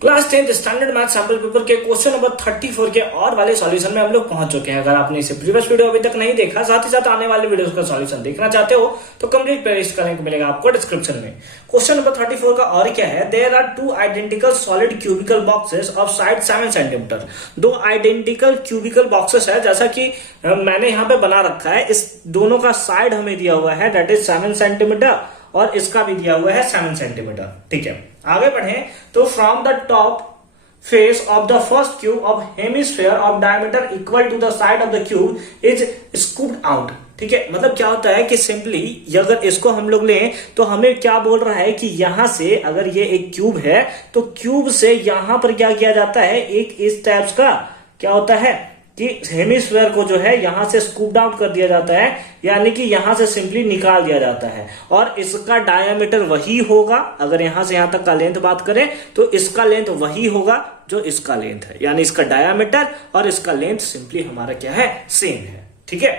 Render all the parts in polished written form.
Class 10th standard math sample paper के question number 34 के और वाले सॉल्यूशन में हम लोग पहुंच चुके हैं। अगर आपने इसे प्रीवियस वीडियो अभी तक नहीं देखा, साथ ही साथ आने वाले वीडियोस का सॉल्यूशन देखना चाहते हो तो कंप्लीट प्लेलिस्ट का लिंक मिलेगा आपको डिस्क्रिप्शन में। क्वेश्चन नंबर 34 का और क्या है, there are two identical solid cubical boxes of side 7 centimetre. दो आइडेंटिकल क्यूबिकल बॉक्सेस है, जैसा कि मैंने यहाँ पे बना रखा है। इस दोनों का साइड हमें दिया हुआ है दैट इज 7 सेंटीमीटर और इसका भी दिया हुआ है 7 सेंटीमीटर। ठीक है, आगे बढ़े तो from the top face of the first cube of hemisphere of diameter equal to the side of the cube is scooped out. ठीक है, मतलब क्या होता है कि सिंपली अगर इसको हम लोग लें तो हमें क्या बोल रहा है कि यहां से अगर ये एक क्यूब है तो क्यूब से यहां पर क्या किया जाता है, एक इस टाइप्स का क्या होता है कि हेमिस्फीयर को जो है यहां से स्कूप आउट कर दिया जाता है, यानी कि यहां से सिंपली निकाल दिया जाता है। और इसका डायमीटर वही होगा, अगर यहां से यहां तक का लेंथ बात करें तो इसका लेंथ वही होगा जो इसका लेंथ है, यानी इसका डायमीटर और इसका लेंथ सिंपली हमारा क्या है, सेम है। ठीक है,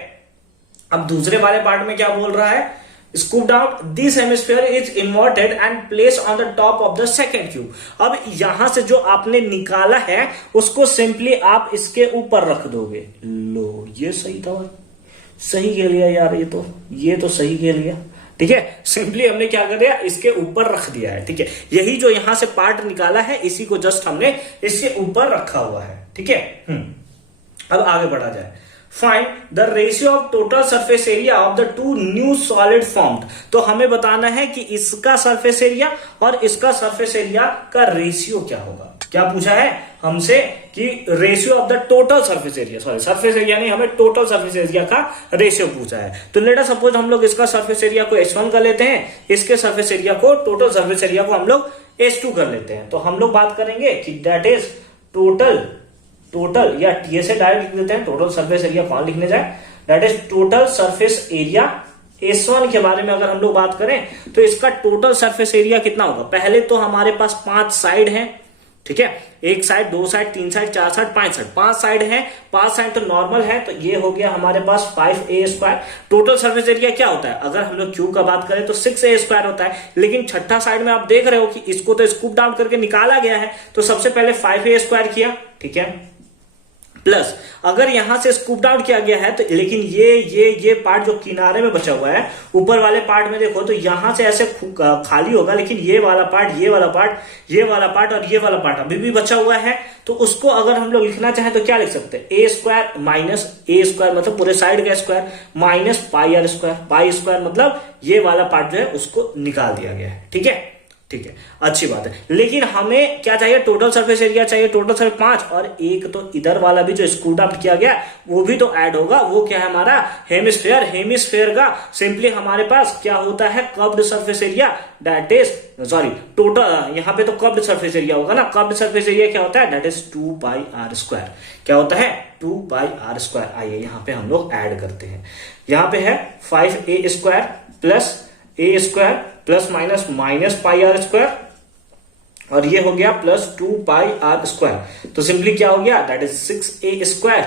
अब दूसरे वाले पार्ट में क्या बोल रहा है, scooped out this hemisphere is inverted and placed on the top of the second cube। अब यहां से जो आपने निकाला है उसको सिंपली आप इसके ऊपर रख दोगे। लो, ये सही था भाई, सही खेल लिया यार, ये तो सही खेल लिया। ठीक है, सिंपली हमने क्या कर दिया, इसके ऊपर रख दिया है। ठीक है, यही जो यहां से पार्ट निकाला है इसी को जस्ट हमने इसके ऊपर रखा हुआ है। ठीक है, अब आगे बढ़ा जाए। Find the ratio of total surface area of the two new solid formed. तो हमें बताना है कि इसका सरफेस एरिया और इसका सरफेस एरिया का रेशियो क्या होगा। क्या पूछा है हमसे कि ratio of the total surface area, sorry surface area नहीं, हमें टोटल सरफेस एरिया का रेशियो पूछा है। तो लेट अस सपोज हम लोग इसका सरफेस एरिया को H1 कर लेते हैं, इसके सरफेस एरिया को, टोटल सरफेस एरिया को हम लोग H2 कर लेते हैं। तो हम लोग बात करेंगे कि दैट इज टोटल या टीए से डायरेक्ट लिख देते हैं, टोटल सरफेस एरिया कौन लिखने जाए, that is total surface area S1 के बारे में अगर हम लोग बात करें तो इसका टोटल सरफेस एरिया कितना होगा। पहले तो हमारे पास 5 साइड हैं। ठीक है, 1 side, 2 side, 3 side, 4 side, 5 side, 5 side है, 5 साइड तो नॉर्मल है, तो ये हो गया हमारे पास 5a²। टोटल सरफेस एरिया क्या होता है, अगर हम लोग क्यूब का बात करें तो 6a² होता है, लेकिन छठा साइड में आप देख रहे हो कि इसको तो स्कूप डाउन करके निकाला गया है, तो सबसे पहले 5a² किया। ठीक है, प्लस अगर यहां से स्कूप डाउन किया गया है तो, लेकिन ये पार्ट जो किनारे में बचा हुआ है, ऊपर वाले पार्ट में देखो तो यहां से ऐसे खाली होगा, लेकिन ये वाला पार्ट और ये वाला पार्ट अभी भी बचा हुआ है। तो उसको अगर हम लोग लिखना चाहें तो क्या लिख सकते हैं, a² माइनस a² मतलब पूरे साइड का स्क्वायर माइनस पाई² मतलब ये वाला पार्ट जो है उसको निकाल दिया गया है। ठीक है, अच्छी बात है। लेकिन हमें क्या चाहिए, टोटल सरफेस एरिया चाहिए, टोटल सरफेस 5, और एक तो इधर वाला भी जो स्कूप डाउन किया गया वो भी तो ऐड होगा। वो क्या है हमारा हेमिस्फीयर का सिंपली हमारे पास क्या होता है, curved surface area, that is total, यहाँ पे तो कर्व्ड सरफेस एरिया होगा ना, कर्व्ड सरफेस एरिया क्या होता है, दैट इज 2πr²। क्या होता है, 2πr²। आइए यहाँ पे हम लोग ऐड करते हैं। यहाँ पे है 5a² plus a² plus minus πr², और ये हो गया प्लस 2πr²। तो सिंपली क्या हो गया, दैट इज 6a²,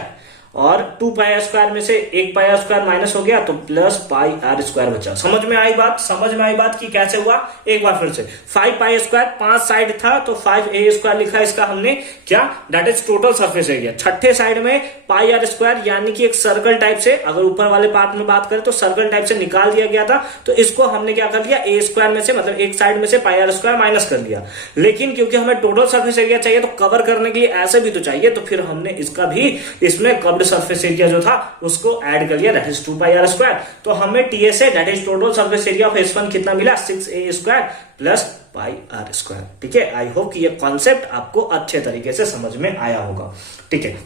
और 2πr² में से 1πr² माइनस हो गया तो प्लस πr² बचा। समझ में आई बात कि कैसे हुआ। एक बार फिर से 5πr², 5 साइड था तो 5a² लिखा इसका हमने, क्या, that is total surface area. छठे साइड में πr², यानी कि एक सर्कल टाइप से, अगर ऊपर वाले पार्ट में बात करें तो सर्कल टाइप से निकाल दिया गया था, तो इसको हमने क्या कर दिया, a² में से, मतलब एक साइड में से πr² माइनस कर दिया। लेकिन क्योंकि हमें टोटल सरफेस एरिया चाहिए तो कवर करने के लिए ऐसे भी तो चाहिए, तो फिर हमने इसका भी इसमें कर्व्ड सरफेस एरिया जो था उसको ऐड कर लिया, दैट इज 2πr²। तो हमें TA say that is total surface area of S1 कितना मिला, 6a² प्लस πr²। ठीक है, आई होप कि ये कॉन्सेप्ट आपको अच्छे तरीके से समझ में आया होगा। ठीक है,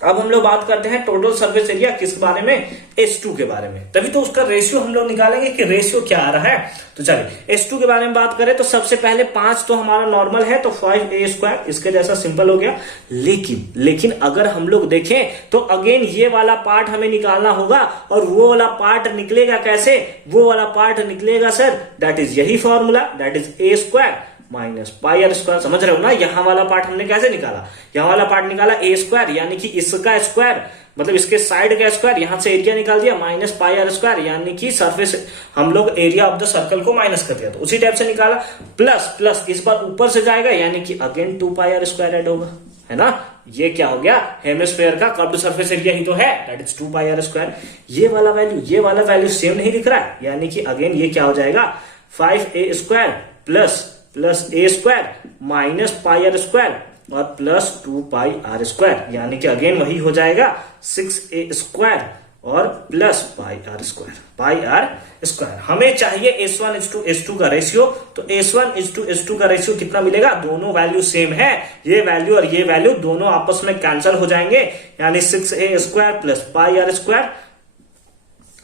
अब हम लोग बात करते हैं टोटल सरफेस एरिया किस बारे में, S2 के बारे में। तभी तो उसका रेशियो हम लोग निकालेंगे कि रेशियो क्या आ रहा है। तो चलिए S2 के बारे में बात करें तो सबसे पहले 5 तो हमारा नॉर्मल है, तो 5a², इसके जैसा सिंपल हो गया। लेकिन अगर हम लोग देखें तो अगेन ये वाला पार्ट हमें निकालना होगा, और वो वाला पार्ट निकलेगा कैसे, वो वाला पार्ट निकलेगा सर, दैट इज यही formula, that is a² minus pi r square. समझ रहे हो ना, यहाँ वाला पार्ट हमने कैसे निकाला, यहाँ वाला पार्ट निकाला ए स्क्वायर यानी कि इसका स्क्वायर मतलब इसके साइड का स्क्वायर, यहां से एरिया निकाल दिया माइनस पाई आर स्क्वायर यानी कि सरफेस हम लोग एरिया ऑफ द सर्कल को माइनस कर दिया, तो उसी टाइप से निकाला। प्लस प्लस इस बार ऊपर से जाएगा यानी कि again 2 pi r square add होगा, है ना। ये क्या हो गया, हेमिस्फीयर का कर्व्ड सरफेस एरिया ही तो है, that is 2 pi r square. ये वाला वैल्यू सेम नहीं दिख रहा है यानी कि अगेन ये क्या हो जाएगा 5a square plus a square minus pi r square और प्लस 2 पाई आर स्क्वायर यानी कि अगेन वही हो जाएगा 6a स्क्वायर और प्लस पाई आर स्क्वायर। हमें चाहिए S1:S2 का रेशियो, तो S1:S2 का रेशियो कितना मिलेगा, दोनों वैल्यू सेम है, ये वैल्यू और ये वैल्यू दोनों आपस में कैंसिल हो जाएंगे यानी 6a square plus pi r square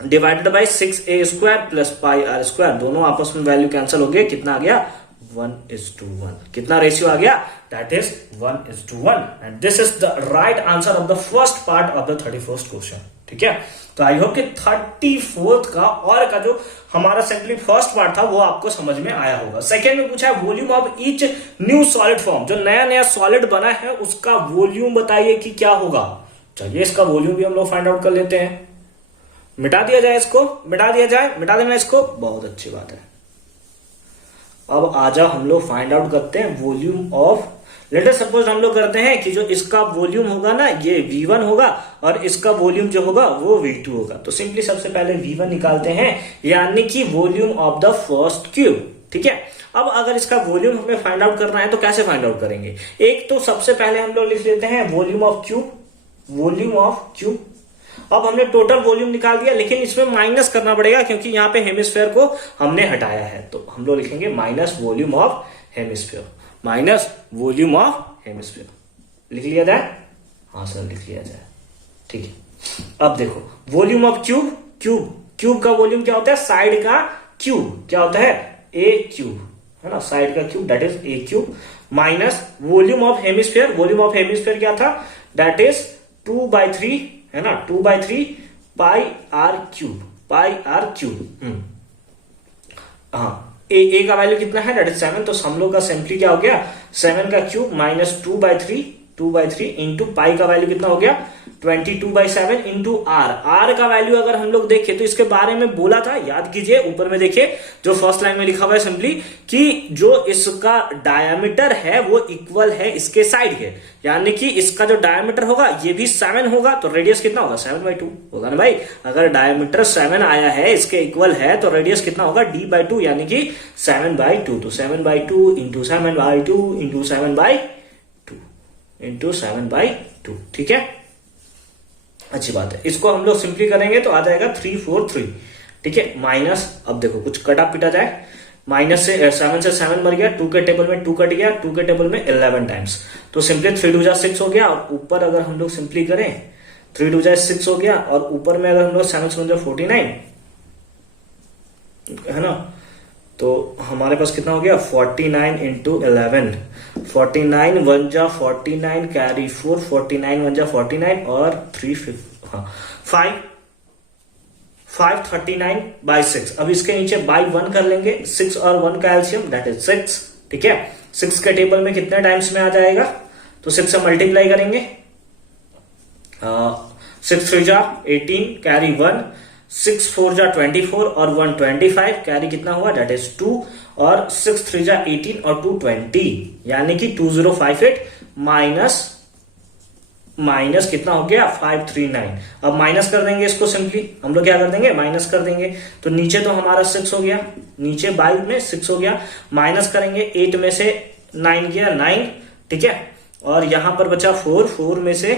divided by 6a square plus pi r square, दोनों आपस में वैल्यू कैंसिल हो गए, कितना आ गया 1:1। कितना रेशियो आ गया, that is 1:1 and this is the right answer of the first part of the 31st question. ठीक है, तो आई होप कि 34th का और का जो हमारा सिंपली फर्स्ट पार्ट था वो आपको समझ में आया होगा। सेकेंड में पूछा है volume of each new solid form, जो नया सॉलिड बना है उसका वॉल्यूम बताइए कि क्या होगा। चलिए इसका वॉल्यूम भी हम लोग फाइंड आउट कर लेते हैं। मिटा दिया जाए, मिटा देना इसको, बहुत अच्छी बात है। अब आजा हम लोग फाइंड आउट करते हैं volume of, let us suppose हम लोग करते हैं कि जो इसका वॉल्यूम होगा ना ये V1 होगा और इसका वॉल्यूम जो होगा वो V2 होगा। तो सिंपली सबसे पहले V1 निकालते हैं यानी कि volume of the first cube. ठीक है, अब अगर इसका वॉल्यूम हमें फाइंड आउट करना है तो कैसे फाइंड आउट करेंगे, एक तो सबसे पहले हम लोग लिख लेते हैं वॉल्यूम ऑफ क्यूब। अब हमने टोटल वॉल्यूम निकाल दिया लेकिन इसमें माइनस करना पड़ेगा क्योंकि यहाँ पे हेमिस्फीयर को हमने हटाया है, तो हम लोग लिखेंगे माइनस वॉल्यूम ऑफ हेमिस्फीयर, लिख लिया जाए, हाँ सर लिख लिया जाए। ठीक है, अब देखो वॉल्यूम ऑफ क्यूब का वॉल्यूम क्या होता है, साइड का क्यूब क्या होता है ए क्यूब, है ना, साइड का cube that is a cube minus volume of hemisphere क्या था, दैट इज 2/3, है ना, 2/3 पाई आर क्यूब। हाँ, ए का वैल्यू कितना है, दैट इज 7, तो हम लोग का सिंपली क्या हो गया 7 का क्यूब माइनस 2/3 इंटू पाई का वैल्यू कितना हो गया 22/7 इंटू आर का वैल्यू अगर हम लोग देखें तो इसके बारे में बोला था, याद कीजिए ऊपर में देखिए जो फर्स्ट लाइन में लिखा हुआ है सिंपली कि जो इसका डायमीटर है वो इक्वल है इसके साइड के, यानी कि इसका जो डायमीटर होगा ये भी 7 होगा, तो रेडियस कितना होगा 7/2 होगा ना भाई। अगर डायमीटर 7 आया है इसके इक्वल है तो रेडियस कितना होगा d/2 यानी कि 7/2, तो 7/2 इंटू 7/2 इंटू 7/2 इंटू 7/2। ठीक है, अच्छी बात है, इसको हम लोग सिंपली करेंगे तो आ जाएगा 343। ठीक है, माइनस, अब देखो कुछ कटा पिटा जाए, माइनस से 7 से 7 मर गया, 2 के टेबल में 2 कट गया, 2 के टेबल में 11 टाइम्स, तो सिंपली 3 6 हो गया, और ऊपर अगर हम लोग सिंपली करें 3 6 हो गया, और ऊपर में अगर हम लोग 7 49 है ना, तो हमारे पास कितना हो गया 49 इंटू 11, 49 1 जा 49 कैरी 4, 49 1 जा 49 और 539/6। अब इसके नीचे बाई 1 कर लेंगे, 6 और 1 का एलसीएम दैट इज 6। ठीक है, 6 के टेबल में कितने टाइम्स में आ जाएगा, तो 6 से मल्टीप्लाई करेंगे, 6 3 जा 18 कैरी 1, 6 4 जा 24 और 1 25 कैरी कितना हुआ दैट इज 2, और 6 3 जा 18 और 2 20 यानी कि 2058 माइनस कितना हो गया 539। अब माइनस कर देंगे इसको, सिंपली हम लोग क्या कर देंगे माइनस कर देंगे, तो नीचे तो हमारा 6 हो गया, नीचे 22 में 6 हो गया, माइनस करेंगे 8 में से 9 गया 9। ठीक है, और यहां पर बचा 4 में से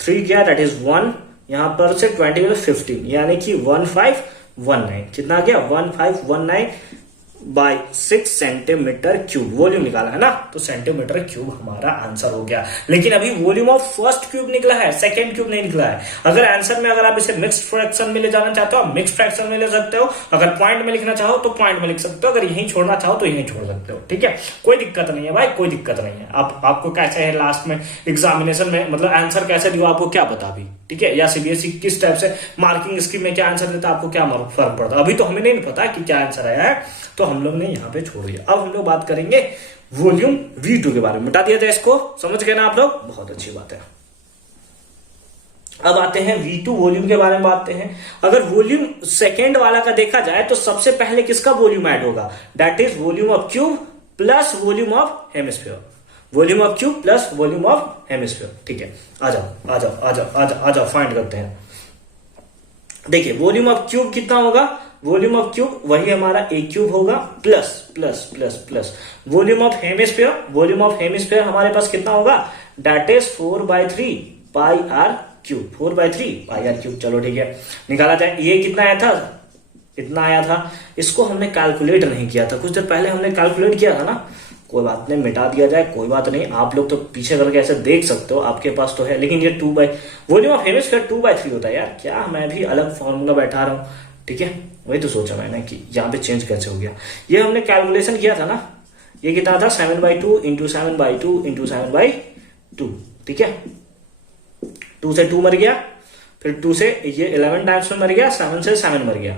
3 गया दैट इज 1, यहां पर से 20 में 15 यानी कि 1519, कितना आ गया 1519/6 सेंटीमीटर क्यूब वॉल्यूम निकाला है ना, तो सेंटीमीटर क्यूब हमारा आंसर हो गया। लेकिन अभी वॉल्यूम ऑफ फर्स्ट क्यूब निकला है, सेकंड क्यूब नहीं निकला है। अगर आंसर में अगर आप इसे मिक्स्ड फ्रैक्शन में ले जाना चाहते हो मिक्स्ड फ्रैक्शन में ले सकते हो, अगर पॉइंट में लिखना चाहो तो पॉइंट में लिख सकते हो, अगर यहीं छोड़ना चाहो तो यहीं छोड़ सकते हो। ठीक है, कोई दिक्कत नहीं है भाई, कोई दिक्कत नहीं है। आपको कैसे है लास्ट में एग्जामिनेशन में मतलब आंसर कैसे दियो आपको क्या पता अभी। ठीक है, या सीबीएसई किस टाइप से मार्किंग स्कीम में क्या आंसर देता है आपको क्या फर्क पड़ता है, अभी तो हमें नहीं पता कि क्या आंसर आया है, तो हम लोग ने यहाँ पे छोड़ दिया। अब हम लोग बात करेंगे वॉल्यूम V2 के बारे में बता दिया जाए। इसको समझ गए ना आप लोग, बहुत अच्छी बात है। अब आते हैं V2 वॉल्यूम के बारे में बात करते हैं। अगर वॉल्यूम सेकेंड वाला का देखा जाए तो सबसे पहले किसका वॉल्यूम ऐड होगा, that is volume of cube plus volume of hemisphere, volume of cube plus volume of hemisphere. ठीक है, आ जाओ आ जाओ आ जाओ आ जाओ आ जाओ फाइंड करते हैं। देखिए वॉल्यूम ऑफ क्यूब कितना होगा, वॉल्यूम ऑफ क्यूब वही हमारा ए क्यूब होगा plus plus plus plus volume of hemisphere, volume of hemisphere हमारे पास कितना होगा, that is 4/3 pi r cube, 4/3 pi r cube. चलो ठीक है, निकाला जाए। ये कितना आया था, इतना आया था। इसको हमने कैलकुलेट नहीं किया था, कुछ देर पहले हमने कैलकुलेट किया था ना, कोई बात नहीं, मिटा दिया जाए, कोई बात नहीं। आप लोग तो पीछे करके ऐसे देख सकते हो, आपके पास तो है, लेकिन ये वॉल्यूम ऑफ हेमिस्फीयर 2/3 होता है यार। क्या मैं भी अलग फॉर्मूला बैठा रहा हूं, ठीक है, वही तो सोचा मैंने कि यहाँ पे चेंज कैसे हो गया। ये हमने कैलकुलेशन किया था ना, ये कितना था 7/2 इंटू 7/2 इंटू 7/2, ठीक है। 2 से 2 मर गया, फिर 2 से ये 11 टाइम्स में मर गया, 7 से 7 मर गया,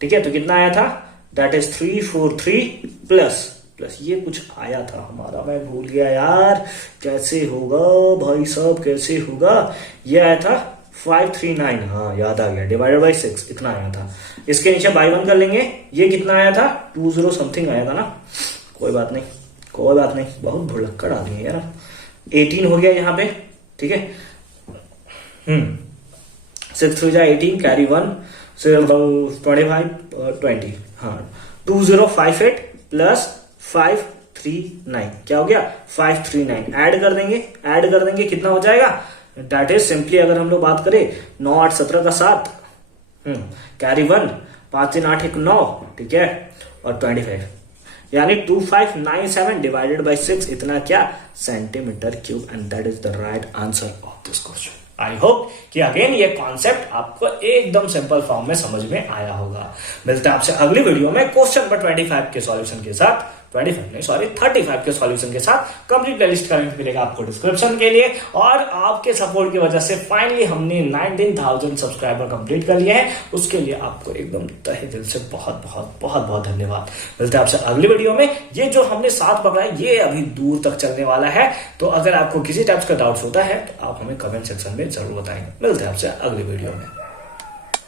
ठीक है। तो कितना आया था, दैट इज 343 प्लस प्लस ये कुछ आया था हमारा, मैं भूल गया यार, कैसे होगा भाई साहब, कैसे होगा। ये आया था 539, हाँ याद आ गया, डिवाइडेड बाई 6 इतना आया था। इसके नीचे बाई 1 कर लेंगे, ये कितना आया था 20 समथिंग आया था ना, कोई बात नहीं कोई बात नहीं, बहुत भुलक्कड़ आदमी है यार। 18 हो गया यहाँ पे, ठीक है। 6 3 18 कैरी 1 25 20, हाँ 2058 प्लस 539 क्या हो गया 539। ऐड कर देंगे कितना हो जाएगा, दैट इज सिंपली अगर हम लोग बात करें 9 8 17 का 7, कैरी 1 5 3 8 1 9, ठीक है, और 25 यानी 2597 डिवाइडेड बाई 6 इतना क्या centimetre cube, and that is the right answer of this question. I hope कि अगेन ये कॉन्सेप्ट आपको एकदम सिंपल फॉर्म में समझ में आया होगा। मिलते हैं आपसे अगली वीडियो में क्वेश्चन नंबर 25 के सॉल्यूशन के साथ, 35 के सॉल्यूशन के साथ। कंप्लीट प्लेलिस्ट का लिंक मिलेगा आपको डिस्क्रिप्शन के लिए। और आपके सपोर्ट की वजह से फाइनली हमने 19,000 सब्सक्राइबर कंप्लीट कर लिए हैं, उसके लिए आपको एकदम तहे दिल से बहुत बहुत बहुत बहुत धन्यवाद। मिलते हैं आपसे अगली वीडियो में। ये जो हमने साथ पकड़ा है ये अभी दूर तक चलने वाला है, तो अगर आपको किसी टाइप का डाउट्स होता है तो आप हमें कमेंट सेक्शन में जरूर बताएंगे। मिलते हैं आपसे अगली वीडियो में।